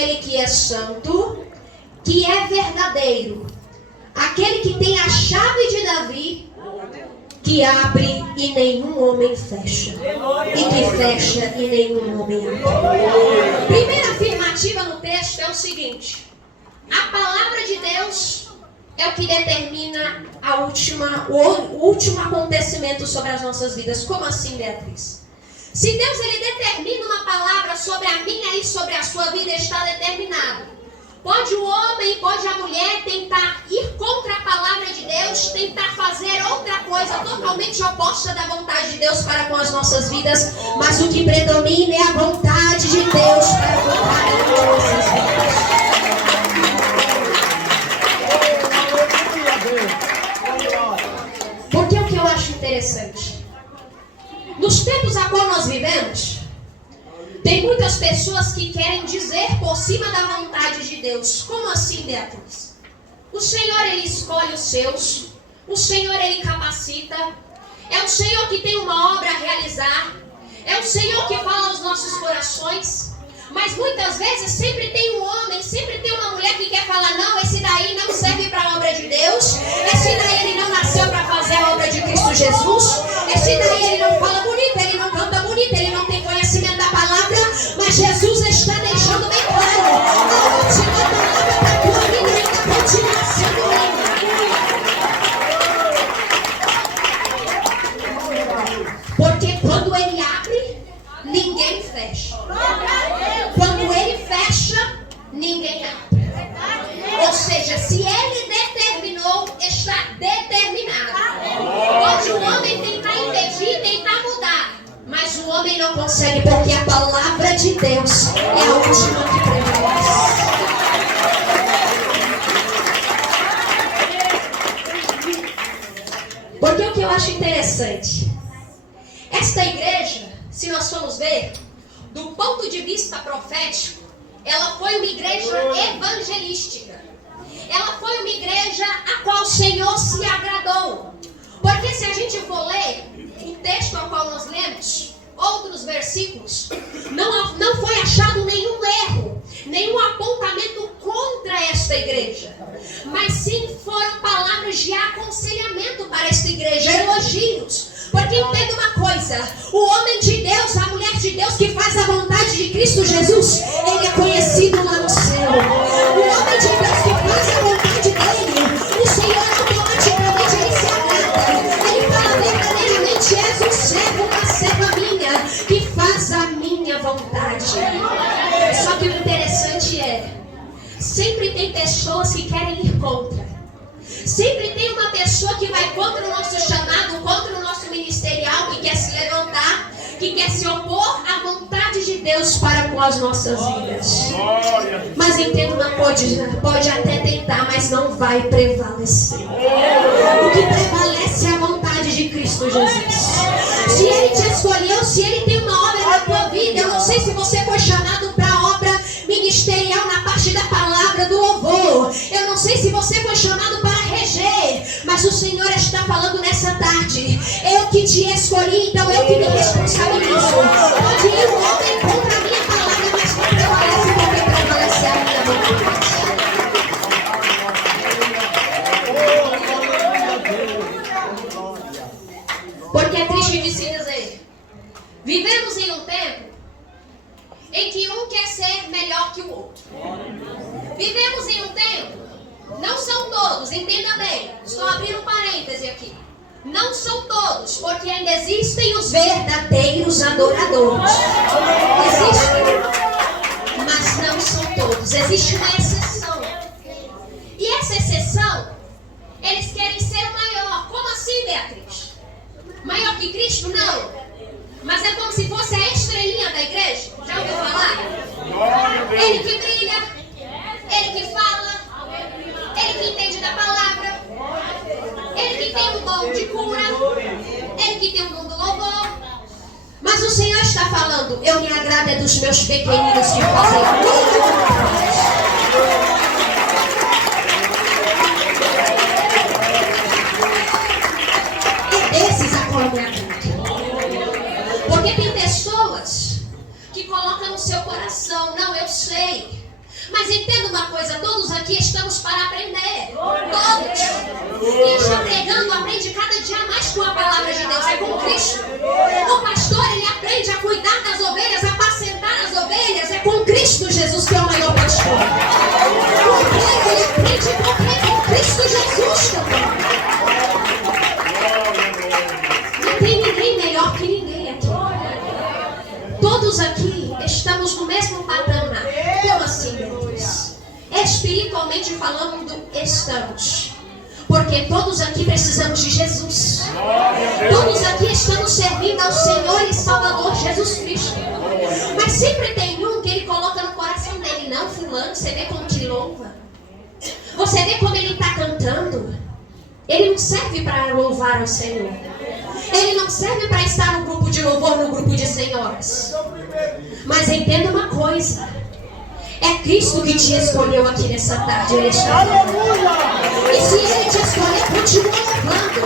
aquele que é santo, que é verdadeiro, aquele que tem a chave de Davi, que abre e nenhum homem fecha, e que fecha e nenhum homem abre. Primeira afirmativa no texto é o seguinte: a palavra de Deus é o que determina o último acontecimento sobre as nossas vidas. Como assim, Beatriz? Se Deus ele determina uma palavra sobre a minha e sobre a sua vida, está determinado. Pode o homem, pode a mulher tentar ir contra a palavra de Deus, tentar fazer outra coisa totalmente oposta da vontade de Deus para com as nossas vidas, mas o que predomina é a vontade de Deus para com as nossas vidas. Porque o que eu acho interessante, nos tempos a qual nós vivemos, tem muitas pessoas que querem dizer por cima da vontade de Deus. Como assim, Beatriz? O Senhor, ele escolhe os seus. O Senhor, ele capacita. É o Senhor que tem uma obra a realizar. É o Senhor que fala aos nossos corações. Mas muitas vezes sempre tem um homem, sempre tem uma mulher que quer falar: não, esse daí não serve para a obra de Deus. Esse daí ele não nasceu para fazer a obra de Cristo Jesus. Esse daí ele não fala bonito, ele não canta bonito, ele não tem conhecimento da palavra. Mas Jesus está deixando bem claro: a última palavra para a tua vida ainda continua sendo minha. Porque quando ele abre, ninguém fecha. Quando ele fecha, ninguém abre. Ou seja, se ele determinou, está determinado. Pode o homem tentar impedir, tentar mudar, mas o homem não consegue, porque a palavra de Deus é a última que prevalece. Porque o que eu acho interessante, esta igreja, se nós formos ver, do ponto de vista profético, ela foi uma igreja evangelística. Ela foi uma igreja a qual o Senhor se agradou. Porque se a gente for ler o texto ao qual nós lemos, outros versículos, não foi achado nenhum erro, nenhum apontamento contra esta igreja. Mas sim foram palavras de aconselhamento para esta igreja, elogios. Porque entenda uma coisa: o homem de Deus, a mulher de Deus que faz a vontade de Cristo Jesus, ele é conhecido lá no céu. O homem de Deus que faz a vontade dele, o Senhor automaticamente ele se agrada. Ele fala verdadeiramente: és um servo, uma serva minha, que faz a minha vontade. Só que o interessante é, sempre tem pessoas que querem ir contra. Sempre tem uma pessoa que vai contra o nosso chamado, contra o nosso ministerial, que quer se levantar, que quer se opor à vontade de Deus para com as nossas vidas. Mas entenda uma coisa: pode até tentar, mas não vai prevalecer. O que prevalece é a vontade de Cristo Jesus. Se Ele te escolheu, se Ele tem uma obra na tua vida, eu não sei se você foi chamado para a obra ministerial na parte da palavra, do louvor. Eu não sei se você foi chamado para reger, mas o Senhor está falando nessa tarde: eu que te escolhi, então eu que me responsabilizo. Pode ir um homem contra a minha palavra, mas não prevalece, porque prevalece a minha vontade. Porque é triste de se dizer, vivemos em um tempo em que um quer ser melhor que o outro. Vivemos em um tempo, não são todos, entenda bem, estou abrindo um parêntese aqui. Não são todos, porque ainda existem os verdadeiros adoradores. Existem, mas não são todos. Existe uma exceção. E essa exceção, eles querem ser o maior. Como assim, Beatriz? Maior que Cristo? Não. Mas é como se fosse a estrelinha da igreja. Já ouviu falar? Ele que brilha, ele que fala, ele que entende da palavra, ele que tem um dom de cura, ele que tem um dom do louvor. Mas o Senhor está falando: eu me agrado é dos meus pequeninos que fazem a minha vontade. É desses a qual eu me agrado. Porque tem pessoas que colocam no seu coração: não, eu sei, Mas entenda uma coisa, todos aqui estamos para aprender. Todos. Quem está pregando aprende cada dia mais com a palavra de Deus, é com Cristo. O pastor, ele aprende a cuidar das ovelhas, a apacentar as ovelhas, é com Cristo Jesus que é o maior pastor. O obreiro, ele aprende a com Cristo Jesus também. Não tem ninguém melhor que ninguém aqui. Todos aqui estamos no mesmo patamar. Como assim, meu Deus? Espiritualmente falando, estamos. Porque todos aqui precisamos de Jesus. Todos aqui estamos servindo ao Senhor e Salvador Jesus Cristo. Mas sempre tem um que ele coloca no coração dele. Não, fulano, você vê como te louva. Você vê como ele está cantando. Ele não serve para louvar ao Senhor. Ele não serve para estar no grupo de louvor, no grupo de senhoras. Mas entenda uma coisa. É Cristo que te escolheu aqui nessa tarde. Ele está. E se Ele te escolher, continua louvando.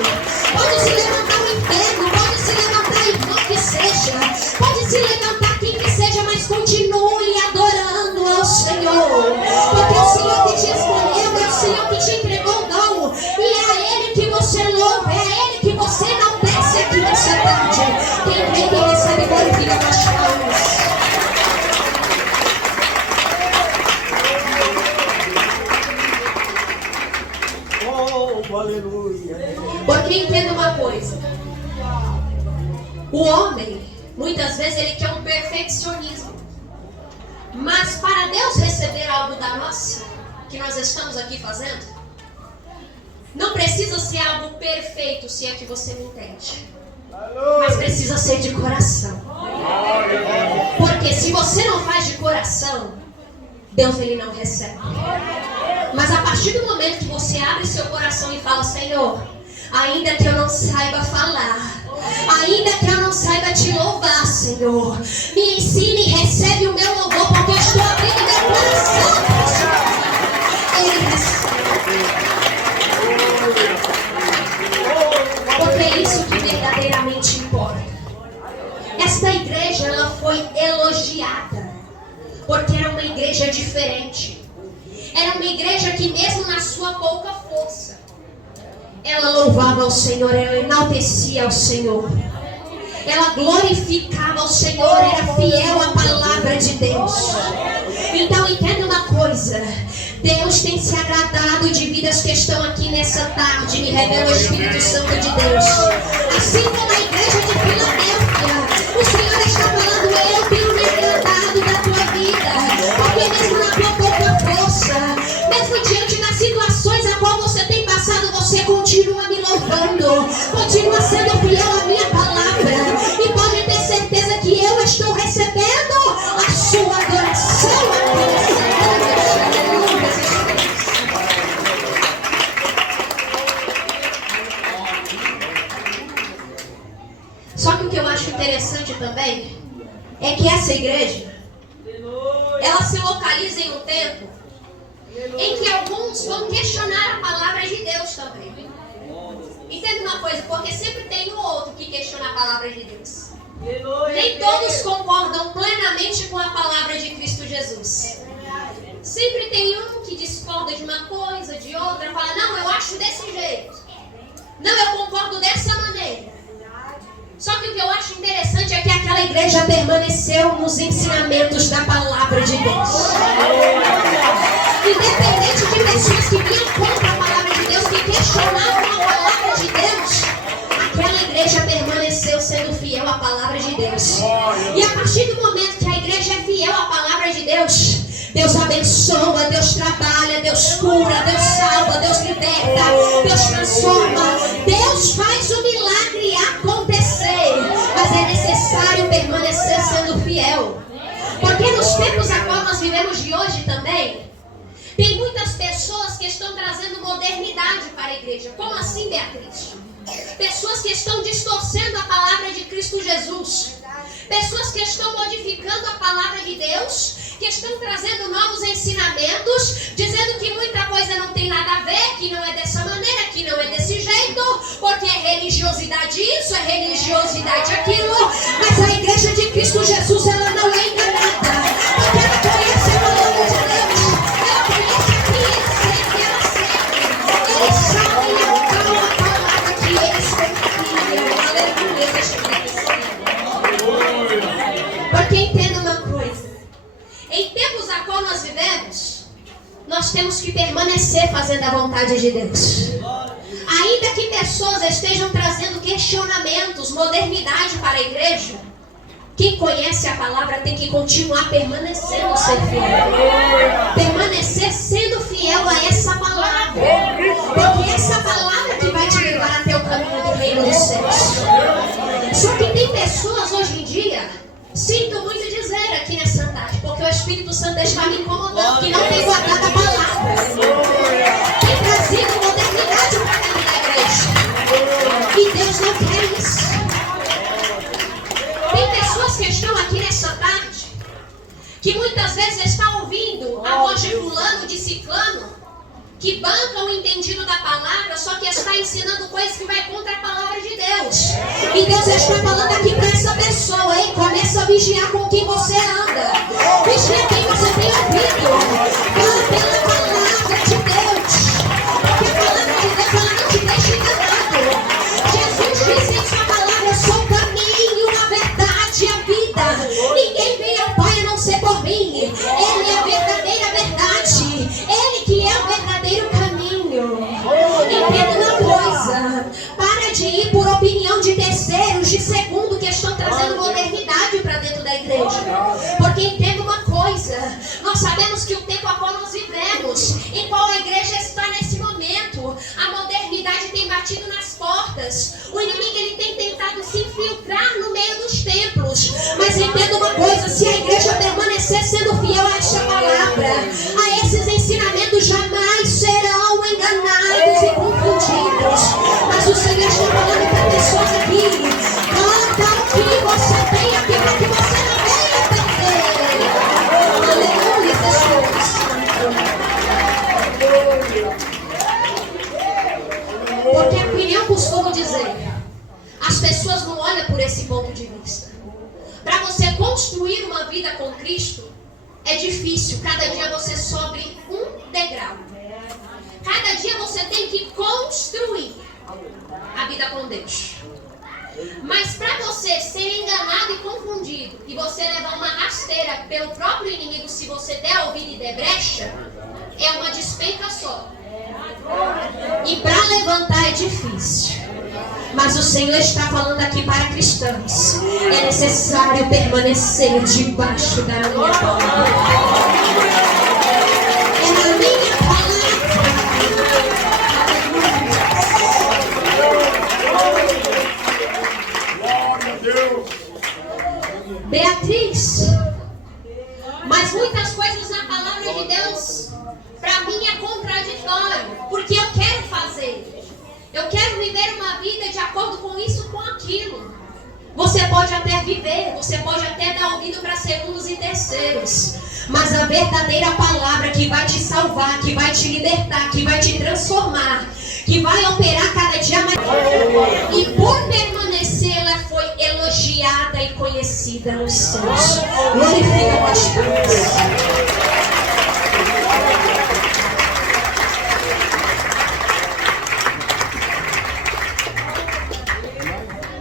Pode se levantar o inferno, pode se levantar irmão que seja, pode se levantar quem que seja, mas continue adorando ao Senhor. Porque o Senhor que te escolheu, é o Senhor que te entregou o dom. E é a Ele que você louva, é a Ele que você não desce aqui nessa tarde. Quem crê que recebe, glorifica as palmas. Porque entenda uma coisa. O homem, muitas vezes, ele quer um perfeccionismo. Mas para Deus receber algo da nossa, que nós estamos aqui fazendo, não precisa ser algo perfeito, se é que você me entende. Mas precisa ser de coração. Porque se você não faz de coração, Deus ele não recebe. Mas a partir do momento que você abre seu coração e fala: Senhor, ainda que eu não saiba falar, ainda que eu não saiba te louvar, Senhor, me ensine e recebe o meu louvor, porque eu estou abrindo meu coração. Ele recebe. Porque é isso que verdadeiramente importa. Esta igreja, ela foi elogiada, porque era uma igreja diferente. Era uma igreja que mesmo na sua pouca força, ela louvava ao Senhor, ela enaltecia ao Senhor. Ela glorificava ao Senhor, era fiel à palavra de Deus. Então entenda uma coisa. Deus tem se agradado de vidas que estão aqui nessa tarde. Me revela o Espírito Santo de Deus. Assim como a igreja de Filadélfia, o Senhor está falando: eu tenho me agradado da tua vida. Porque mesmo na tua pouca força, mesmo diante das situações a qual você tem passado, você continua me louvando, continua sendo fiel à minha palavra. E pode ter certeza que eu estou recebendo a sua adoração aqui nessa tarde. Só que o que eu acho interessante também é que essa igreja, ela se localiza em um tempo em que alguns vão questionar a palavra de Deus também. Entenda uma coisa, porque sempre tem um outro que questiona a palavra de Deus. Nem todos concordam plenamente com a palavra de Cristo Jesus. Sempre tem um que discorda de uma coisa, de outra, fala: não, eu acho desse jeito. Não, eu concordo dessa maneira. Só que o que eu acho interessante é que aquela igreja permaneceu nos ensinamentos da palavra de Deus. Independente de pessoas que vinham contra a palavra de Deus, que questionavam a palavra de Deus, aquela igreja permaneceu sendo fiel à palavra de Deus. E a partir do momento que a igreja é fiel à palavra de Deus, Deus abençoa, Deus trabalha, Deus cura, Deus salva, Deus liberta, Deus transforma, Deus faz o milagre acontecer. Mas é necessário permanecer sendo fiel. Porque nos tempos a qual nós vivemos de hoje também, tem muitas pessoas que estão trazendo modernidade para a igreja. Como assim, Beatriz? Pessoas que estão distorcendo a palavra de Cristo Jesus. Pessoas que estão modificando a palavra de Deus, que estão trazendo novos ensinamentos, dizendo que muita coisa não tem nada a ver, que não é dessa maneira, que não é desse jeito, porque é religiosidade isso, é religiosidade aquilo. Mas a igreja de Cristo Jesus, ela não é enganada, porque ela conhece a palavra de Deus. temos que permanecer fazendo a vontade de Deus. Ainda que pessoas estejam trazendo questionamentos, modernidade para a igreja, quem conhece a palavra tem que continuar permanecendo ser fiel. Permanecer sendo fiel a essa palavra. Porque é essa palavra que vai te levar até o caminho do reino dos céus. Só que tem pessoas hoje em dia, sinto muito dizer aqui nessa tarde, porque o Espírito Santo está me incomodando, que não tem guardado a palavra. Tem trazido modernidade para dentro da igreja. E Deus não quer isso. Tem pessoas que estão aqui nessa tarde, que muitas vezes estão ouvindo a voz de fulano, de ciclano, que bancam o entendido da palavra, só que está ensinando coisas que vai contra a palavra de Deus. E Deus está falando aqui para essa pessoa, hein? Começa a vigiar com quem você anda. Vigia quem você tem ouvido. Fala pela palavra de Deus. Porque a palavra de Deus, ela não te deixa enganado. Jesus disse em sua palavra: eu sou o caminho, a verdade e a vida. Ninguém vem ao Pai a não ser por mim. Ele é a verdadeira verdade. Ele que é o verdadeiro caminho. Entenda uma coisa: para de ir por opinião de terceiros, de segundo, que estão trazendo modernidade para dentro da igreja. Porque entenda uma coisa: nós sabemos que o tempo a qual nós vivemos, em qual a igreja está nesse momento, a modernidade tem batido nas portas. O inimigo, ele tem tentado se infiltrar no meio dos templos. Mas entenda uma coisa: se a igreja permanecer sendo fiel a esta palavra, a esses ensinamentos, jamais serão enganados e confundidos. Mas o Senhor está falando para pessoas aqui: canta o que você tem aqui, para que você não venha perder. Aleluia, Jesus. Porque a opinião, costumo dizer, as pessoas não olham por esse ponto de vista. Para você construir uma vida com Cristo, é difícil. Cada dia você sobe um degrau. Cada dia você tem que construir a vida com Deus. Mas para você ser enganado e confundido, e você levar uma rasteira pelo próprio inimigo, se você der ouvido e der brecha, é uma despenca só. E para levantar é difícil. Mas o Senhor está falando aqui para cristãos: é necessário permanecer debaixo da minha palavra. É na minha palavra. Beatriz, mas muitas coisas na palavra de Deus para mim é contraditório, porque eu quero fazer. Eu quero viver uma vida de acordo com isso, com aquilo. Você pode até viver, você pode até dar ouvido para segundos e terceiros, mas a verdadeira palavra que vai te salvar, que vai te libertar, que vai te transformar, que vai operar cada dia mais. E por permanecer, ela foi elogiada e conhecida nos céus. Glorifica bastante.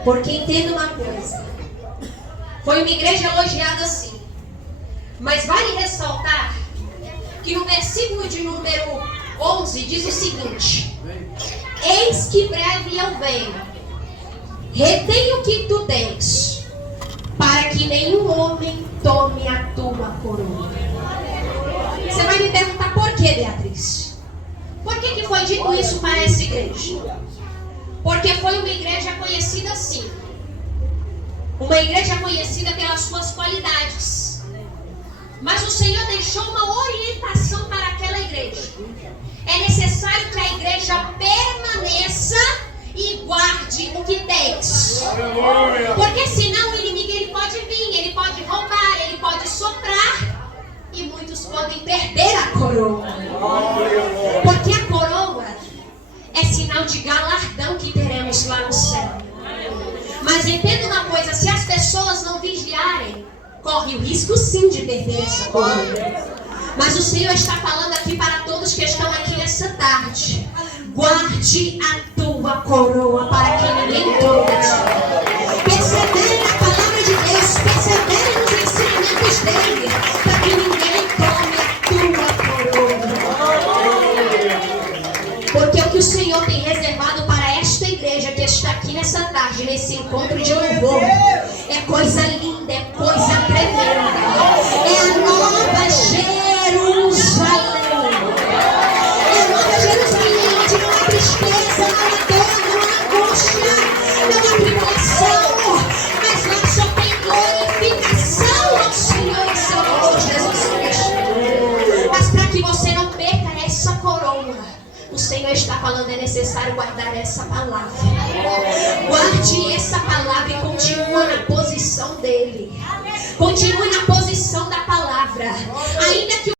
Porque entenda uma coisa: foi uma igreja elogiada sim, mas vale ressaltar que no versículo de número 11 diz o seguinte: eis que breve eu venho, retém o que tu tens, para que nenhum homem tome a tua coroa. Você vai me perguntar por que, Beatriz? Por que foi dito isso para essa igreja? Porque foi uma igreja conhecida assim. Uma igreja conhecida pelas suas qualidades. Mas o Senhor deixou uma orientação para aquela igreja. É necessário que a igreja permaneça e guarde o que tens. Porque senão o inimigo, ele pode vir, ele pode roubar, ele pode soprar, e muitos podem perder a coroa. Porque a coroa é sinal de galardão que teremos lá no céu. Mas entenda uma coisa: se as pessoas não vigiarem, corre o risco sim de perder essa coroa. Mas o Senhor está falando aqui para todos que estão aqui nessa tarde: guarde a tua coroa para que ninguém tome. Persevere na palavra de Deus, persevere nos ensinamentos dele, para que ninguém tome a tua coroa. encontro de louvor. É coisa linda, é coisa tremenda. É a nova Jerusalém. É a nova Jerusalém, onde não há tristeza, não há dor, não há angústia, não há tribulação, mas lá só tem glorificação ao Senhor e Salvador Jesus Cristo. Mas para que você não perca essa coroa, o Senhor está falando, é necessário guardar essa palavra. Guarde essa palavra e continua na posição dele.